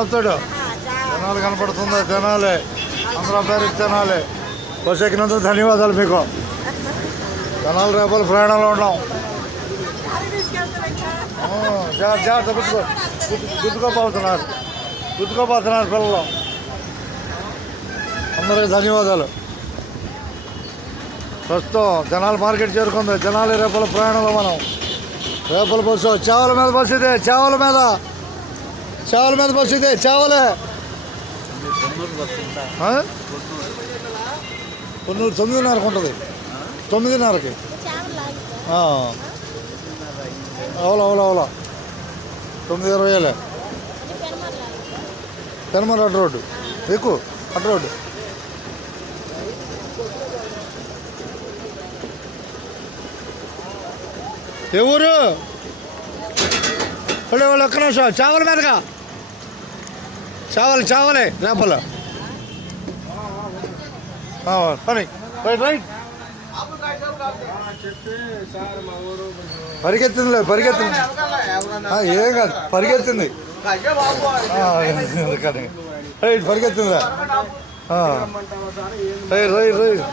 అవుతాడు. జనాలు కనపడుతుందా? తినాలి, అందరూ పేరు తినాలి. బస్సు ఎక్కినందుకు ధన్యవాదాలు మీకు. జనాలు రేపటి ప్రయాణంలో ఉన్నాం. జాగ్రత్త గుర్తుకోపోతున్నారు పిల్లలు. అందరికి ధన్యవాదాలు. ప్రస్తుతం జనాల మార్కెట్ చేరుకుంది. జనాలు రేపల ప్రయాణంలో మనం. రేపల బస్సు చేవల మీద బస్సు ఇదే. చేవల మీద బస్సు ఇదే. చేవలే కొన్నూరు 9:30కి ఉంటుంది. 9:30కి అవులా 9:20 పెనమర అడ్డు రోడ్డు ఎక్కువ అడ్డు రోడ్డు. ఏ ఊరు? వాళ్ళు ఒక్క నిమిషం. చేవల మీదగా చావలే రేపల పని రైట్. పరిగెత్తింది ఏం కాదు, పరిగెత్తింది రైట్, పరిగెత్తిందిరా రైట్.